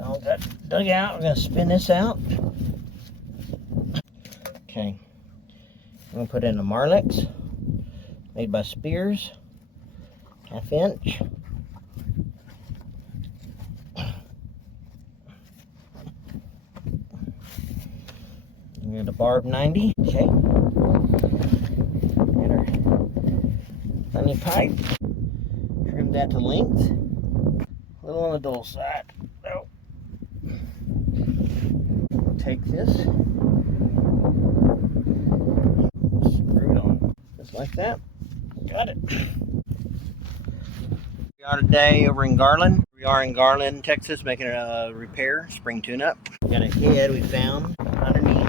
So I've got dug out. We're going to spin this out. Okay. I'm going to put in a Marlex made by Spears, 1/2 inch. I'm going to barb 90. Okay. And our funny pipe. Trim that to length. A little on the dull side. Oh. We'll take this. Screw it on. Just like that. Got it. We are today over in Garland. We are in Garland, Texas, making a repair, spring tune-up. Got a head we found underneath